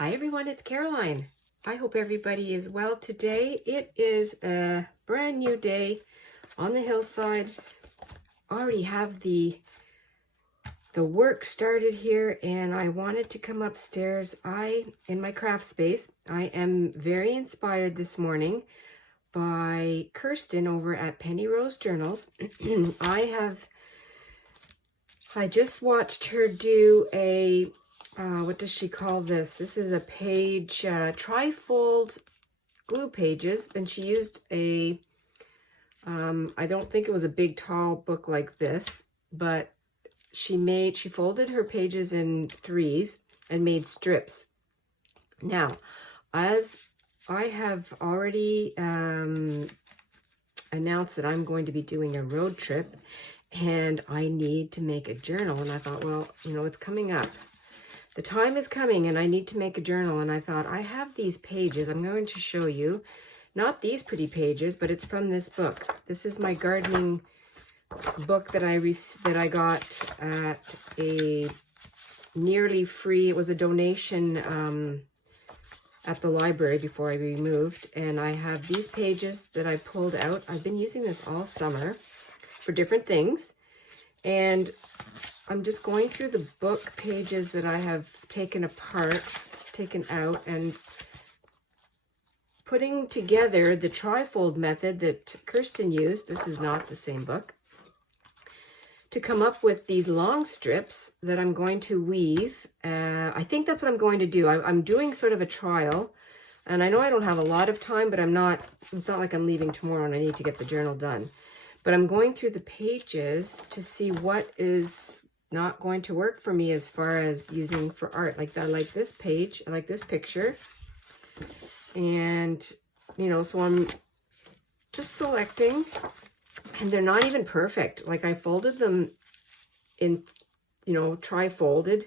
Hi everyone, it's Caroline. I hope everybody is well today. It is a brand new day on the hillside. Already have the work started here, and I wanted to come upstairs. In my craft space, I am very inspired this morning by Kirsten over at Penny Rose Journals. I just watched her do a what does she call this? This is a page, trifold glue pages, and she used a, I don't think it was a big tall book like this, but she folded her pages in threes and made strips. Now, as I have already announced that I'm going to be doing a road trip, and I need to make a journal, and I thought, well, it's coming up. The time is coming and I need to make a journal, and I thought, I have these pages. I'm going to show you, not these pretty pages, but it's from this book. This is my gardening book that I got at a nearly free, it was a donation at the library before I removed, and I have these pages that I pulled out. I've been using this all summer for different things, and I'm just going through the book pages that I have taken out, and putting together the trifold method that Kirsten used. This is not the same book. To come up with these long strips that I'm going to weave. I think that's what I'm going to do. I'm doing sort of a trial, and I know I don't have a lot of time, but it's not like I'm leaving tomorrow and I need to get the journal done. But I'm going through the pages to see what is not going to work for me as far as using for art. Like that, I like this page, I like this picture. And, so I'm just selecting, and they're not even perfect. Like I folded them in, tri-folded,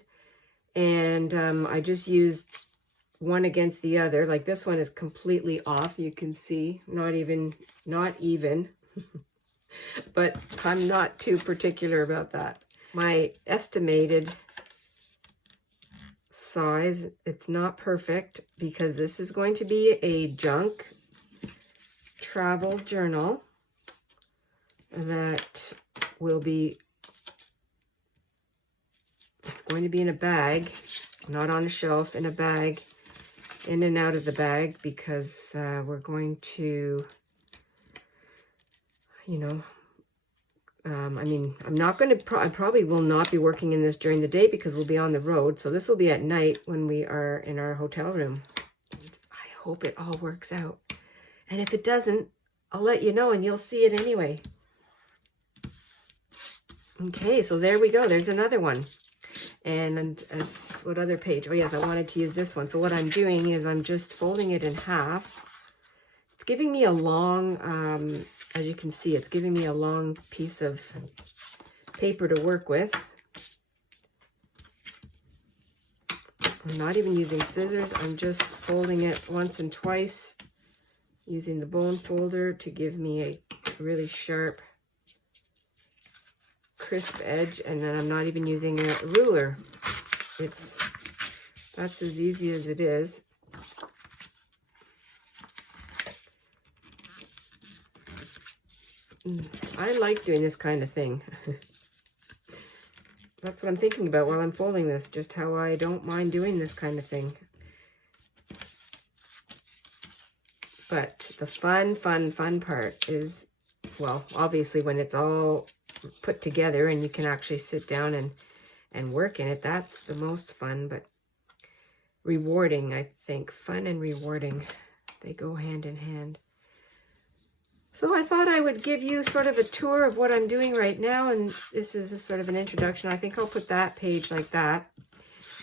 and I just used one against the other. Like this one is completely off. You can see, not even, but I'm not too particular about that. My estimated size, it's not perfect because this is going to be a junk travel journal that will be, it's going to be in a bag, not on a shelf, in a bag, in and out of the bag, because we're going to, I probably will not be working in this during the day because we'll be on the road. So this will be at night when we are in our hotel room. I hope it all works out. And if it doesn't, I'll let you know and you'll see it anyway. Okay, so there we go. There's another one. And as what other page? Oh yes, I wanted to use this one. So what I'm doing is I'm just folding it in half. It's giving me a long, as you can see, it's giving me a long piece of paper to work with. I'm not even using scissors. I'm just folding it once and twice, using the bone folder to give me a really sharp, crisp edge. And then I'm not even using a ruler. That's as easy as it is. I like doing this kind of thing. That's what I'm thinking about while I'm folding this, just how I don't mind doing this kind of thing. But the fun part is, well, obviously when it's all put together and you can actually sit down and work in it, that's the most fun, but rewarding, I think. Fun and rewarding, they go hand in hand. So I thought I would give you sort of a tour of what I'm doing right now, and this is a sort of an introduction. I think I'll put that page like that,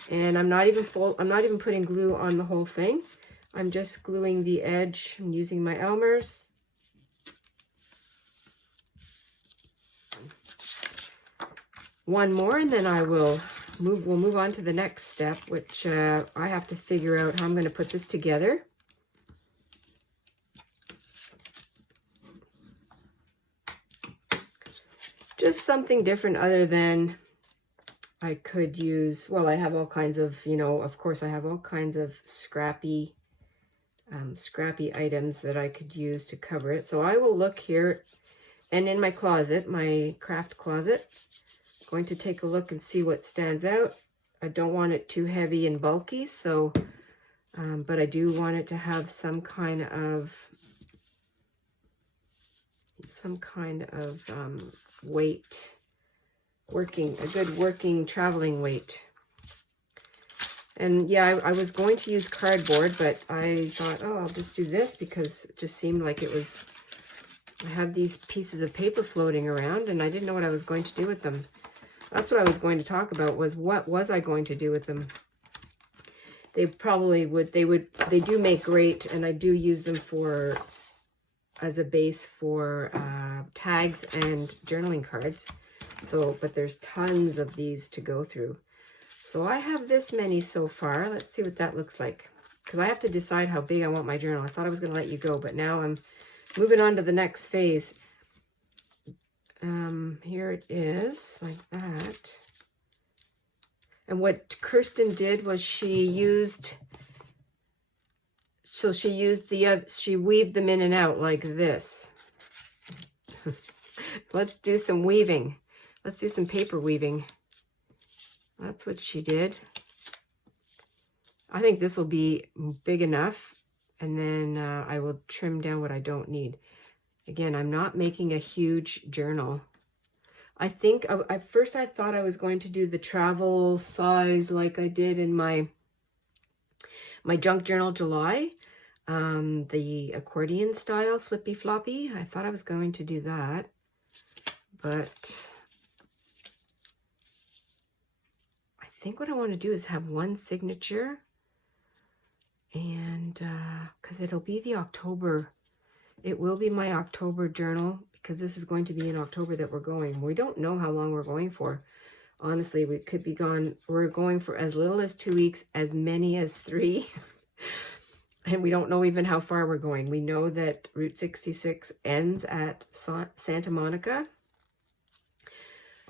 and I'm not even putting glue on the whole thing. I'm just gluing the edge. I'm using my Elmer's. One more, and then we'll move on to the next step, which I have to figure out how I'm going to put this together. Just something different other than I could use, well, I have all kinds of, you know, of course I have all kinds of scrappy items that I could use to cover it. So I will look here and in my closet, my craft closet, going to take a look and see what stands out. I don't want it too heavy and bulky, so, but I do want it to have some kind of weight, a good working traveling weight. And yeah, I was going to use cardboard, but I thought, oh, I'll just do this because it just seemed like it was, I had these pieces of paper floating around and I didn't know what I was going to do with them. That's what I was going to talk about, was what was I going to do with them. They probably would, they do make great, and I do use them for, as a base for tags and journaling cards. So, but there's tons of these to go through. So I have this many so far. Let's see what that looks like. Because I have to decide how big I want my journal. I thought I was going to let you go, but now I'm moving on to the next phase. Here it is, like that. And what Kirsten did was she weaved them in and out like this. Let's do some weaving. Let's do some paper weaving. That's what she did. I think this will be big enough, and then I will trim down what I don't need. Again, I'm not making a huge journal. I think at first I thought I was going to do the travel size like I did in my junk journal July, the accordion style flippy floppy. I thought I was going to do that, but I think what I want to do is have one signature, and because it'll be the October, it will be my October journal, because this is going to be in October that we're going. We don't know how long we're going for. Honestly, we could be gone. We're going for as little as 2 weeks, as many as 3. And we don't know even how far we're going. We know that Route 66 ends at Santa Monica.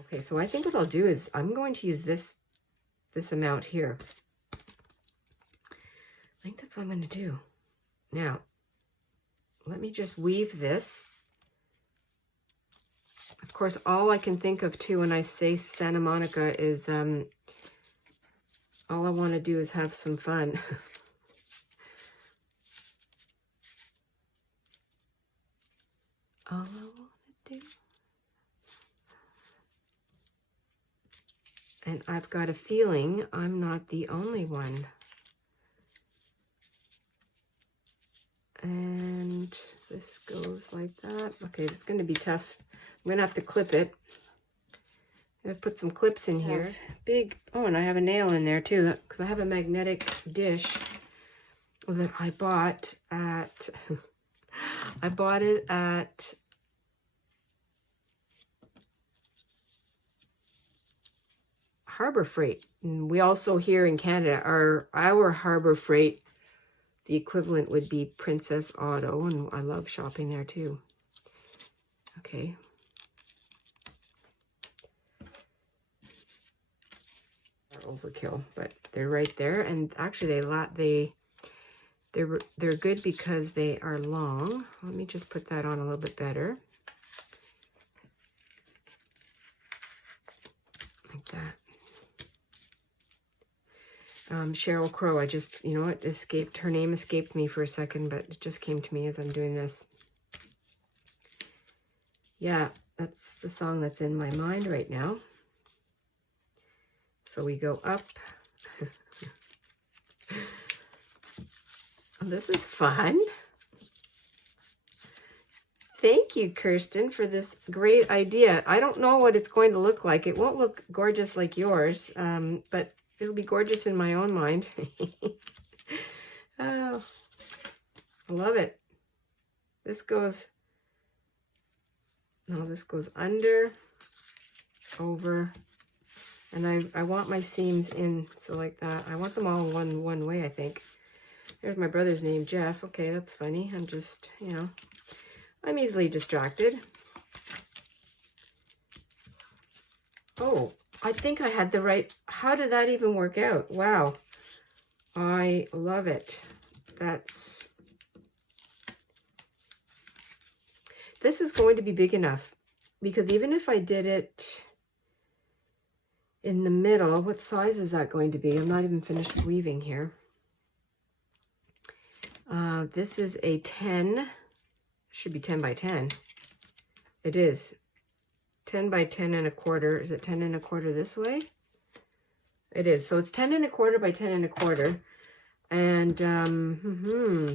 Okay, so I think what I'll do is I'm going to use this amount here. I think that's what I'm going to do. Now, let me just weave this. Of course, all I can think of too when I say Santa Monica is all I want to do is have some fun. All I want to do. And I've got a feeling I'm not the only one. And this goes like that. Okay, it's going to be tough. I'm going to have to clip it. I'm going to put some clips in here. Big, oh, and I have a nail in there too, because I have a magnetic dish that I bought at, I bought it at Harbor Freight. And we also here in Canada, our Harbor Freight, the equivalent would be Princess Auto, and I love shopping there too. Okay. Overkill, but they're right there, and actually they're good because they are long. Let me just put that on a little bit better, like that. Sheryl Crow, I just, you know, it escaped, her name escaped me for a second, but it just came to me as I'm doing this. Yeah, that's the song that's in my mind right now. So we go up. Oh, this is fun. Thank you, Kirsten, for this great idea. I don't know what it's going to look like. It won't look gorgeous like yours, but it'll be gorgeous in my own mind. Oh, I love it. This goes, no, this goes under, over, and I want my seams in, so like that. I want them all one way, I think. There's my brother's name, Jeff. Okay, that's funny. I'm just, you know, I'm easily distracted. Oh, I think I had the right, how did that even work out? Wow. I love it. This is going to be big enough, because even if I did it in the middle, what size is that going to be? I'm not even finished weaving here. This is a 10, should be 10 by 10. It is 10 by 10 and a quarter. Is it 10 and a quarter this way? It is. So it's 10 and a quarter by 10 and a quarter. And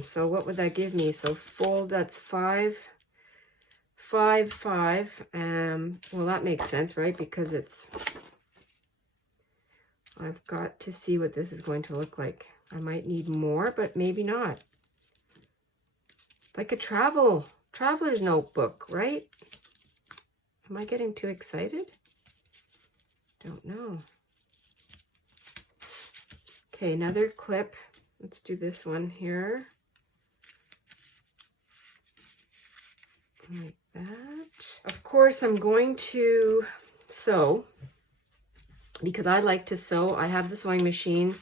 so what would that give me? So fold, that's 5, 5, 5. Well, that makes sense, right? Because I've got to see what this is going to look like. I might need more, but maybe not. Like a traveler's notebook, right? Am I getting too excited? Don't know. Okay, another clip. Let's do this one here. Like that. Of course, I'm going to sew, because I like to sew. I have the sewing machine.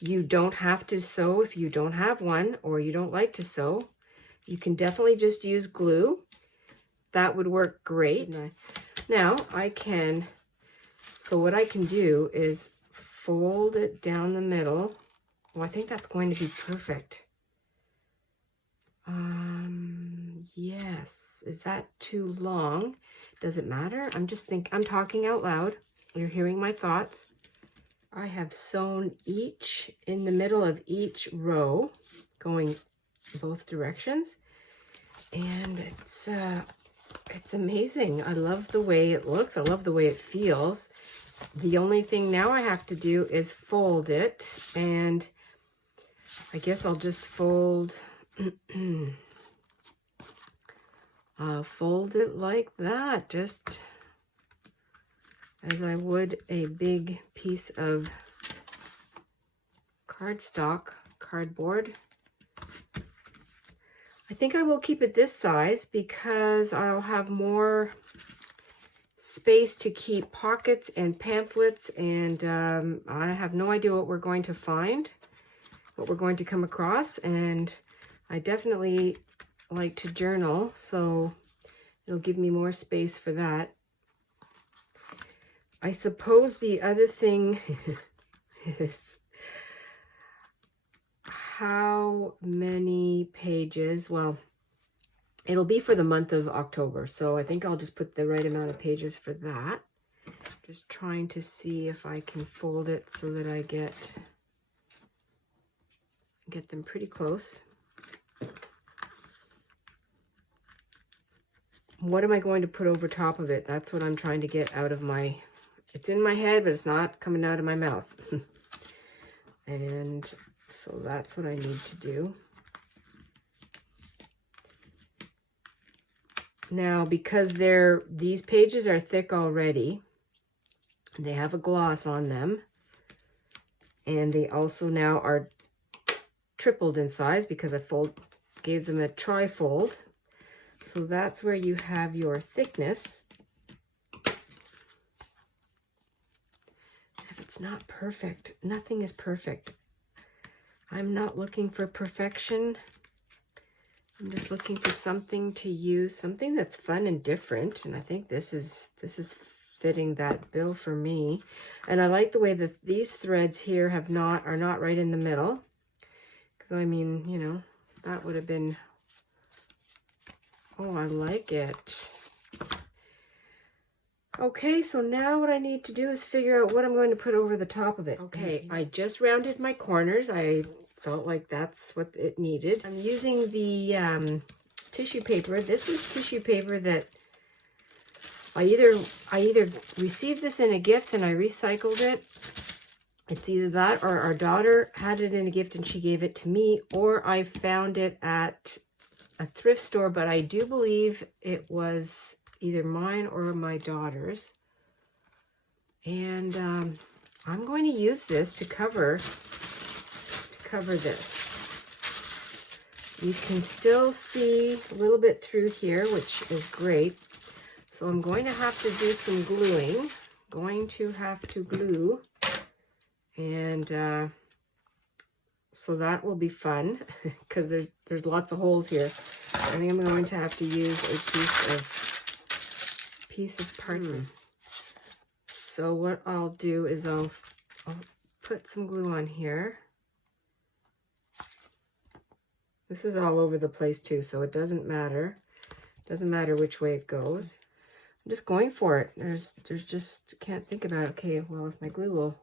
You don't have to sew if you don't have one or you don't like to sew. You can definitely just use glue. That would work great. Now I can, so what I can do is fold it down the middle. Well, I think that's going to be perfect. Yes. Is that too long? Does it matter? I'm talking out loud. You're hearing my thoughts. I have sewn each in the middle of each row, going both directions, and it's amazing. I love the way it looks. I love the way it feels. The only thing now I have to do is fold it, and I guess I'll just fold fold it like that, just as I would a big piece of cardboard. I think I will keep it this size because I'll have more space to keep pockets and pamphlets, and I have no idea what we're going to find, what we're going to come across, and I definitely like to journal, so it'll give me more space for that. I suppose the other thing is how many pages. Well, it'll be for the month of October, so I think I'll just put the right amount of pages for that. Just trying to see if I can fold it so that I get them pretty close. What am I going to put over top of it? That's what I'm trying to get out of my, it's in my head, but it's not coming out of my mouth. And so that's what I need to do. Now, because these pages are thick already, they have a gloss on them, and they also now are tripled in size because I gave them a tri-fold. So that's where you have your thickness. If it's not perfect, nothing is perfect. I'm not looking for perfection. I'm just looking for something to use, something that's fun and different. And I think this is fitting that bill for me. And I like the way that these threads here are not right in the middle. Because I mean, you know, that would have been, oh, I like it. Okay, so now what I need to do is figure out what I'm going to put over the top of it. Okay, I just rounded my corners. I felt like that's what it needed. I'm using the tissue paper. This is tissue paper that I either received this in a gift and I recycled it. It's either that or our daughter had it in a gift and she gave it to me, or I found it at a thrift store, but I do believe it was either mine or my daughter's. And I'm going to use this to cover this. You can still see a little bit through here, which is great. So I'm going to have to do some gluing. going to have to glue, and so that will be fun because there's lots of holes here. I think I'm going to have to use a piece of parchment. So what I'll do is I'll put some glue on here. This is all over the place too, so it doesn't matter. It doesn't matter which way it goes. I'm just going for it. There's just, can't think about it. Okay, well, if my glue will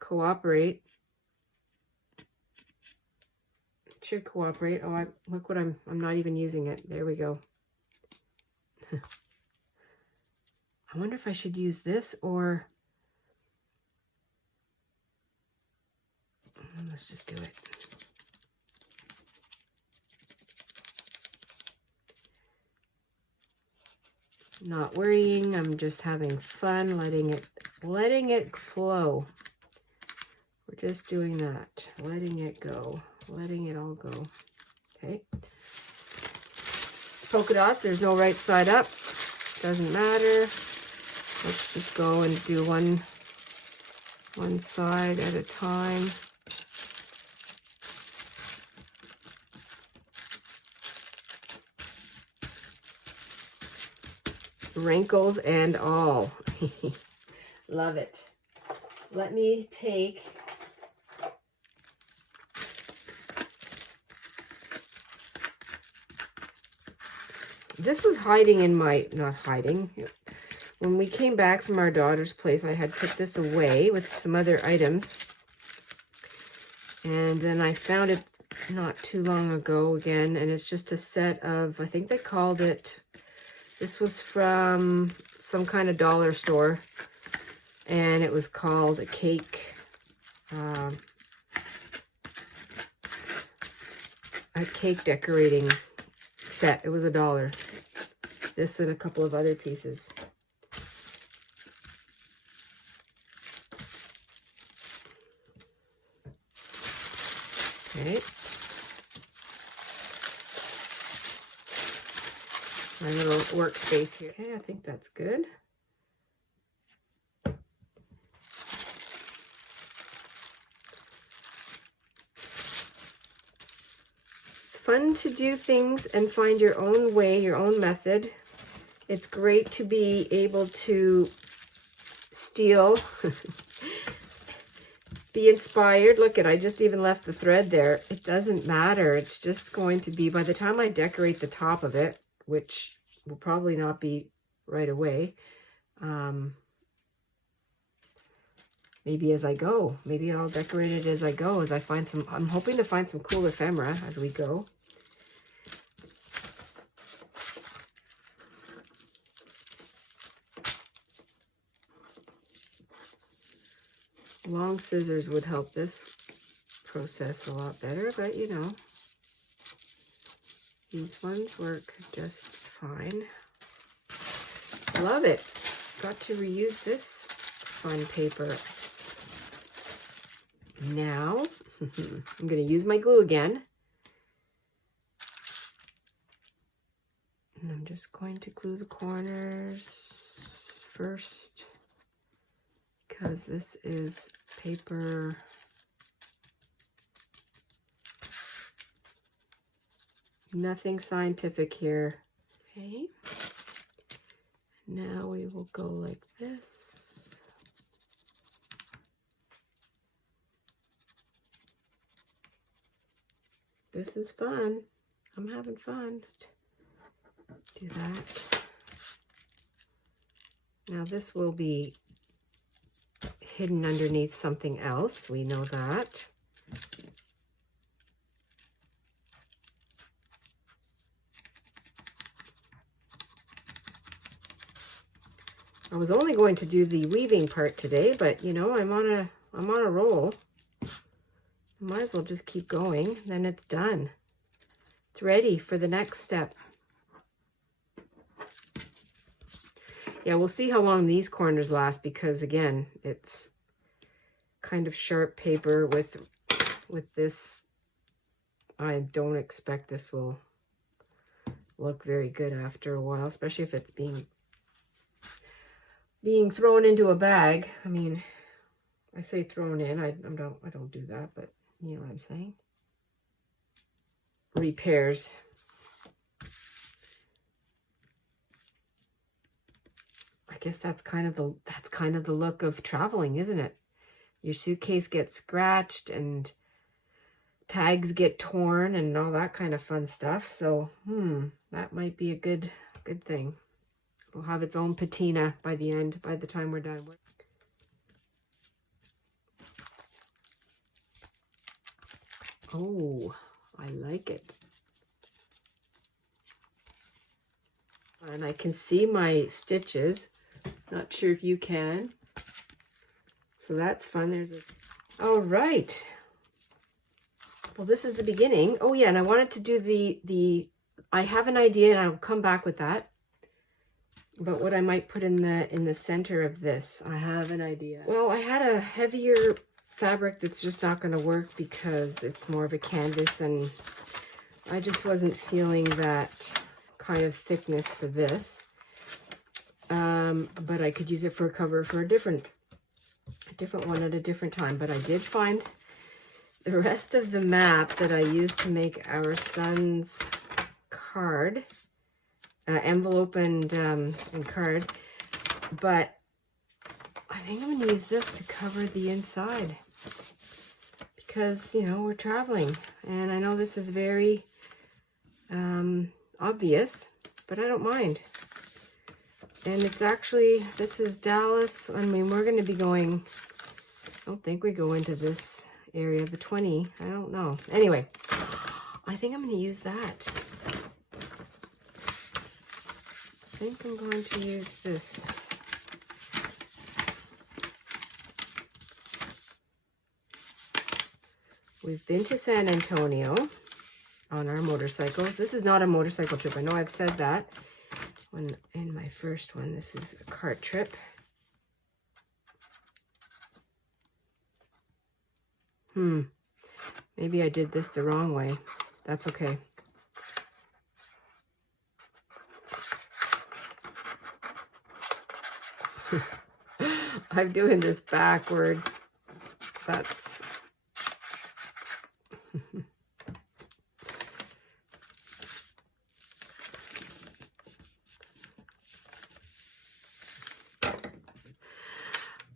cooperate. It should cooperate. Oh, look what I'm not even using it. There we go. I wonder if I should use this or... Let's just do it. Not worrying, I'm just having fun, letting it flow. We're just doing that, letting it go, letting it all go. Okay. Polka dots, there's no right side up, doesn't matter. Let's just go and do one side at a time. Wrinkles and all. Love it. Let me take this was hiding in my, not hiding. When we came back from our daughter's place, I had put this away with some other items. And then I found it not too long ago again, and it's just a set of, I think they called it, this was from some kind of dollar store, and it was called a cake, decorating set. It was $1. This and a couple of other pieces. Okay. My little workspace here. Okay, I think that's good. It's fun to do things and find your own way, your own method. It's great to be able to steal, be inspired. Look I just even left the thread there. It doesn't matter. It's just going to be, by the time I decorate the top of it, which will probably not be right away. Maybe as I go. Maybe I'll decorate it as I go, as I find some, I'm hoping to find some cool ephemera as we go. Long scissors would help this process a lot better, but you know, these ones work just fine. Love it. Got to reuse this fun paper. Now, I'm going to use my glue again. And I'm just going to glue the corners first, because this is paper. Nothing scientific here. Okay. Now we will go like this. This is fun. I'm having fun. Do that. Now this will be hidden underneath something else. We know that. I was only going to do the weaving part today, but you know, I'm on a roll. Might as well just keep going, then it's done. It's ready for the next step. Yeah, we'll see how long these corners last, because again, it's kind of sharp paper with this. I don't expect this will look very good after a while, especially if it's being being thrown into a bag. I mean, I say thrown in. I don't do that, but you know what I'm saying. Repairs. I guess that's kind of the look of traveling, isn't it? Your suitcase gets scratched and tags get torn and all that kind of fun stuff. So, that might be a good thing. It'll have its own patina by the time we're done. Oh, I like it. And I can see my stitches. Not sure if you can. So that's fun. There's a... All right. Well, this is the beginning. Oh yeah, and I wanted to do I have an idea and I'll come back with that. But what I might put in the center of this, I have an idea. Well, I had a heavier fabric that's just not going to work because it's more of a canvas, and I just wasn't feeling that kind of thickness for this. But I could use it for a cover for a different one at a different time. But I did find the rest of the map that I used to make our son's card, envelope and card, but I think I'm going to use this to cover the inside because, you know, we're traveling, and I know this is very obvious, but I don't mind. And it's actually, this is Dallas. I mean, we're going to be going, I don't think we go into this area, the 20, I don't know. Anyway, I think I'm going to use that. I think I'm going to use this. We've been to San Antonio on our motorcycles. This is not a motorcycle trip. I know I've said that in my first one. This is a cart trip. Maybe I did this the wrong way. That's okay. I'm doing this backwards. That's...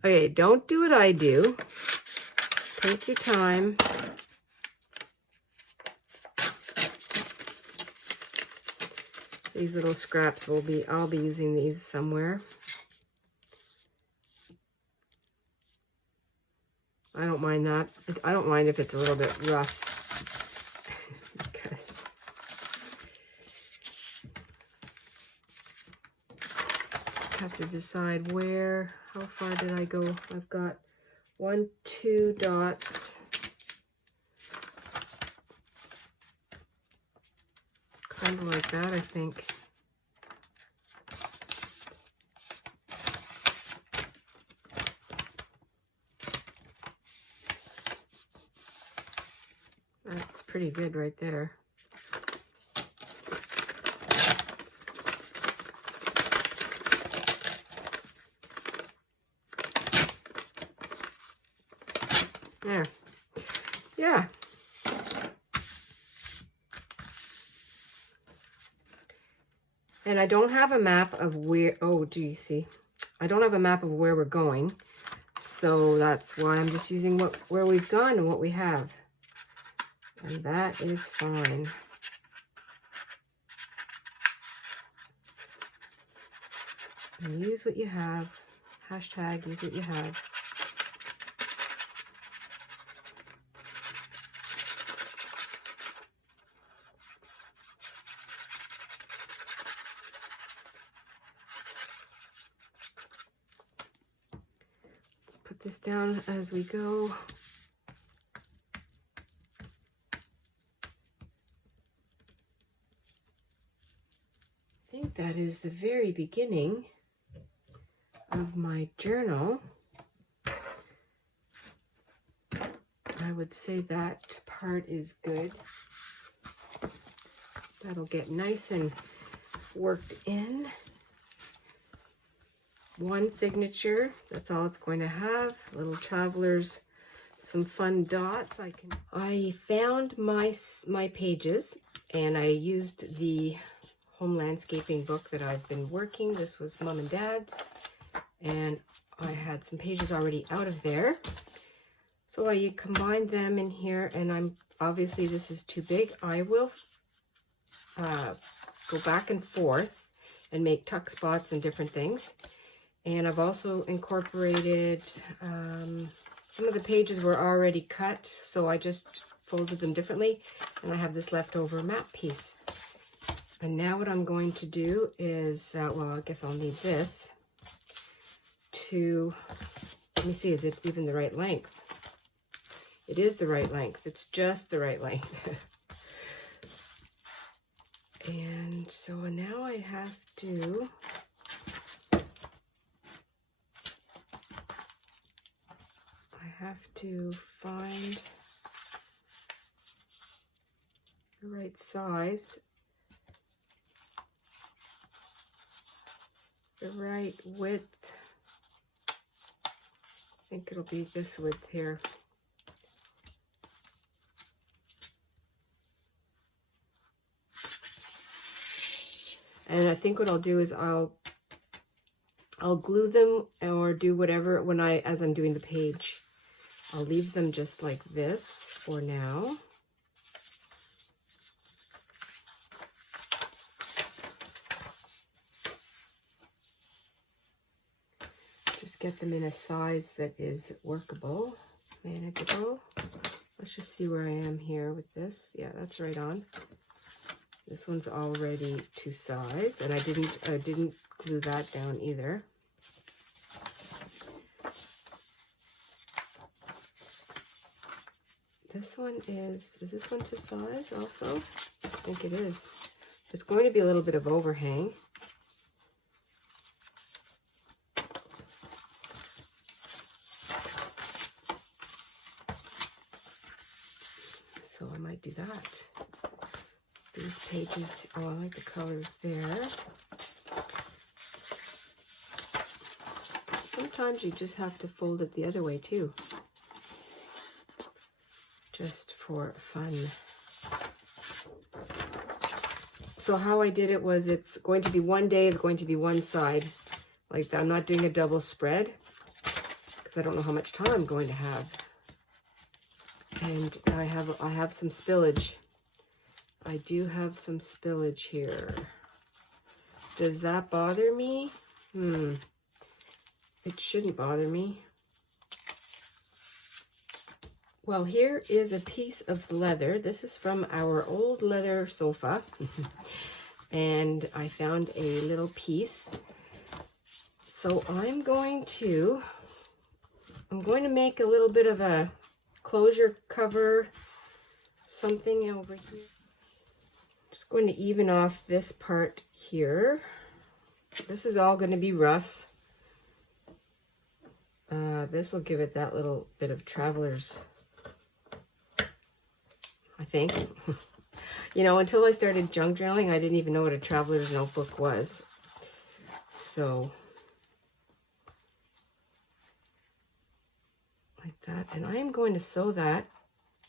Okay, don't do what I do. Take your time. These little scraps I'll be using these somewhere. I don't mind that. I don't mind if it's a little bit rough. Because just have to decide how far did I go? I've got 1, 2 dots. Kind of like that, I think. That's pretty good right there. There. Yeah. And I don't have a map of where, oh gee, see, I don't have a map of where we're going. So that's why I'm just using where we've gone and what we have. And that is fine. And use what you have. Hashtag use what you have. Let's put this down as we go. I think that is the very beginning of my journal. I would say that part is good. That'll get nice and worked in. one signature. That's all it's going to have. Little travelers, some fun dots. I found my pages, and I used the home landscaping book that I've been working. This was Mom and Dad's, and I had some pages already out of there. So I combined them in here, and obviously this is too big. I will go back and forth and make tuck spots and different things. And I've also incorporated, some of the pages were already cut, so I just folded them differently, and I have this leftover map piece. And now what I'm going to do is, well, I guess I'll need this to, let me see, is it even the right length? It is the right length. It's just the right length. And so now I have to find the right size, the right width. I think it'll be this width here. And I think what I'll do is I'll glue them or do whatever as I'm doing the page. I'll leave them just like this for now. Just get them in a size that is workable, manageable. Let's just see where I am here with this. Yeah, that's right on. This one's already to size, and I didn't glue that down either. This one is this one to size also? I think it is. There's going to be a little bit of overhang. So I might do that. These pages, oh, I like the colors there. Sometimes you just have to fold it the other way too, just for fun. So how I did it was, it's going to be one day is going to be one side. Like, I'm not doing a double spread because I don't know how much time I'm going to have. And I have some spillage. I do have some spillage here. Does that bother me? It shouldn't bother me. Well, here is a piece of leather. This is from our old leather sofa. And I found a little piece. So I'm going to make a little bit of a closure cover, something over here. Just going to even off this part here. This is all going to be rough. This will give it that little bit of traveler's, I think. You know, until I started junk journaling, I didn't even know what a traveler's notebook was. So, like that. And I am going to sew that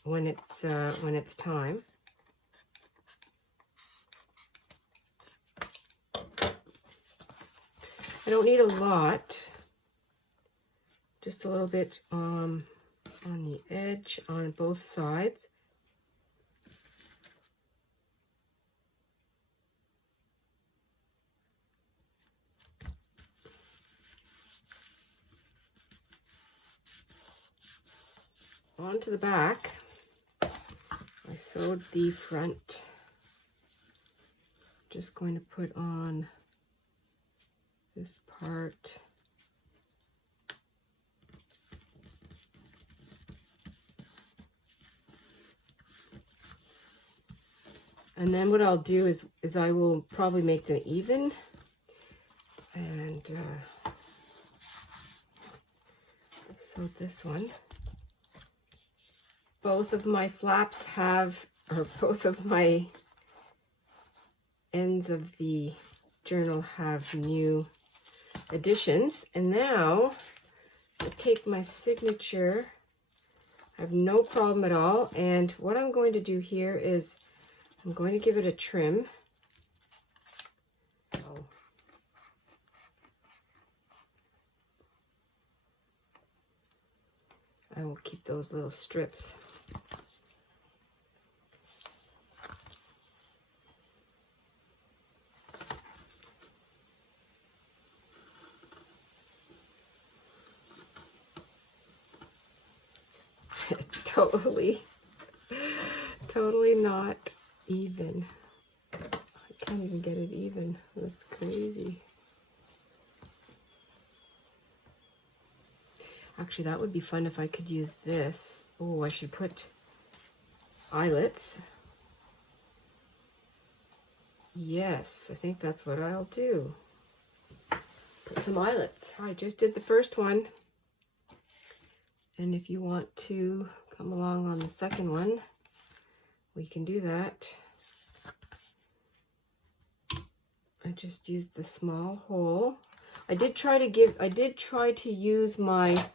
when it's time. I don't need a lot, just a little bit on the edge on both sides. Onto the back, I sewed the front. Just going to put on this part. And then what I'll do is I will probably make them even. And so this one. Both of my flaps have, or both of my ends of the journal have new additions. And now I take my signature. I have no problem at all. And what I'm going to do here is I'm going to give it a trim. Oh. I will keep those little strips. Totally not even. I can't even get it even. That's crazy. Actually, that would be fun if I could use this. Oh, I should put eyelets. Yes, I think that's what I'll do. Put some eyelets. I just did the first one. And if you want to come along on the second one, we can do that. I just used the small hole. I did try to use my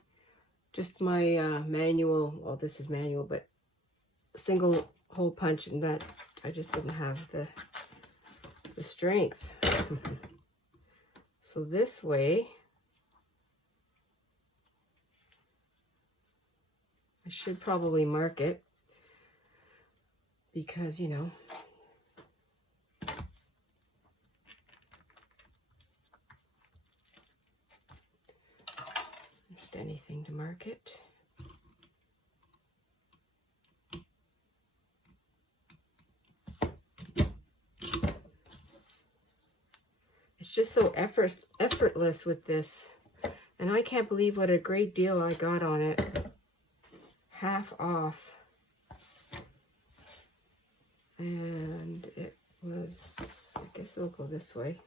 manual, well, this is manual, but single hole punch, and that I just didn't have the strength. So this way, I should probably mark it because, you know, just anything to mark it. It's just so effortless with this. And I can't believe what a great deal I got on it. Half off. And it was, I guess it'll go this way.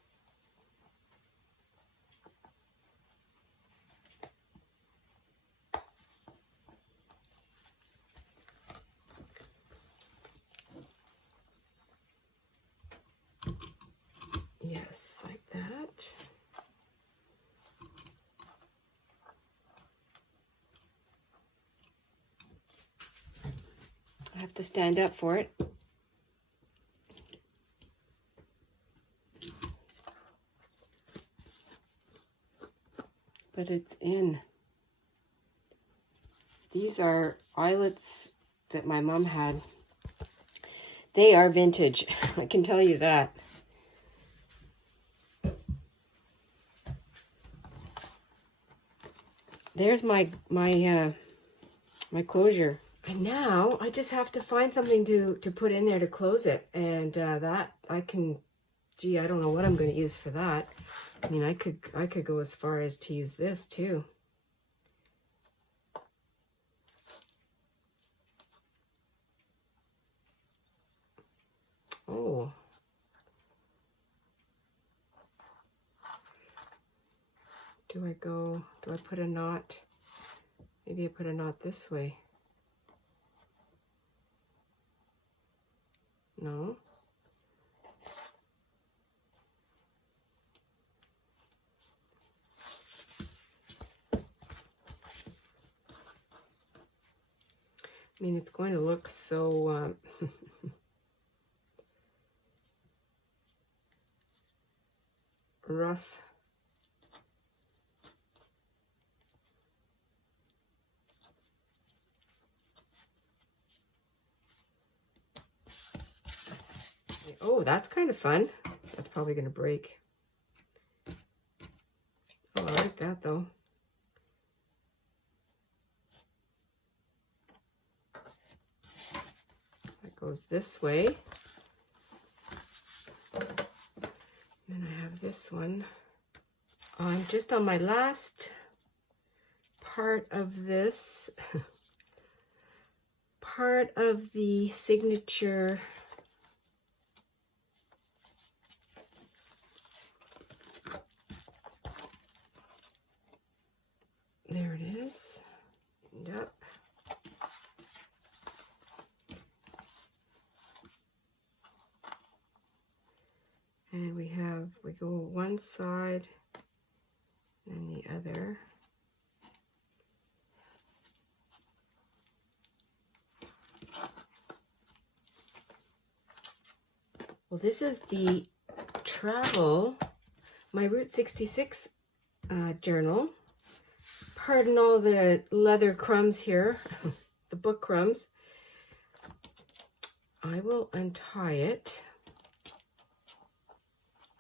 Yes, like that. I have to stand up for it. But it's in. These are eyelets that my mom had. They are vintage, I can tell you that. There's my closure. And now I just have to find something to put in there to close it. And that I can, gee, I don't know what I'm going to use for that. I mean, I could go as far as to use this too. Oh. Do I put a knot? Maybe I put a knot this way. No. I mean, it's going to look so rough. Oh, that's kind of fun. That's probably going to break. Oh, I like that though. That goes this way. Then I have this one. I'm just on my last part of this, part of the signature. There it is. Yep. And we go one side and the other. Well, this is the travel, my Route 66 journal. Pardon all the leather crumbs here, the book crumbs. I will untie it.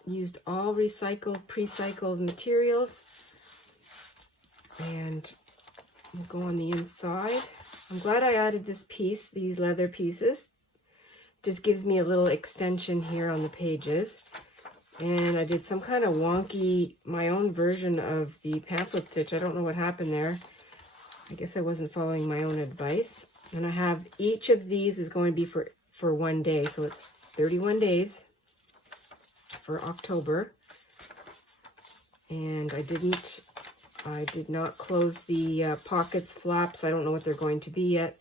Used all recycled, pre-cycled materials. And we'll go on the inside. I'm glad I added this piece, these leather pieces. Just gives me a little extension here on the pages. And I did some kind of wonky, my own version of the pamphlet stitch. I don't know what happened there. I guess I wasn't following my own advice. And I have, each of these is going to be for 1 day. So it's 31 days for October. And I did not close the pockets, flaps. I don't know what they're going to be yet.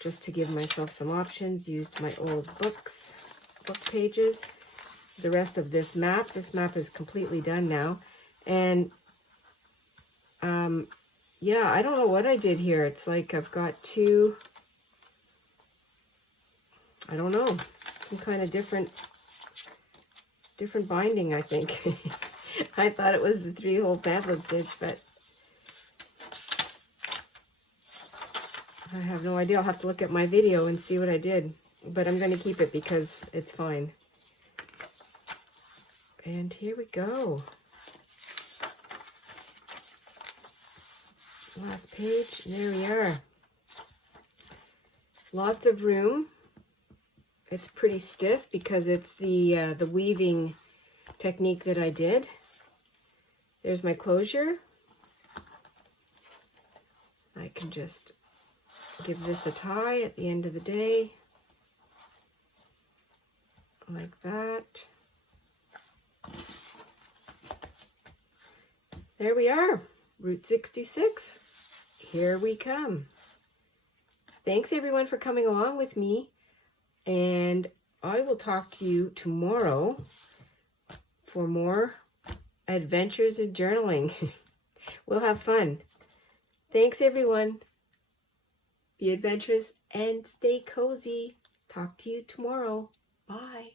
Just to give myself some options. Used my old book pages. The rest of this map is completely done now. And yeah, I don't know what I did here. It's like I've got two, I don't know, some kind of different binding, I think. I thought it was the 3-hole pamphlet stitch, but I have no idea. I'll have to look at my video and see what I did. But I'm going to keep it because it's fine. And here we go. Last page. There we are. Lots of room. It's pretty stiff because it's the weaving technique that I did. There's my closure. I can just give this a tie at the end of the day, like that. There we are, Route 66. Here we come. Thanks everyone for coming along with me, and I will talk to you tomorrow for more adventures in journaling. We'll have fun. Thanks everyone. Be adventurous and stay cozy. Talk to you tomorrow. Bye.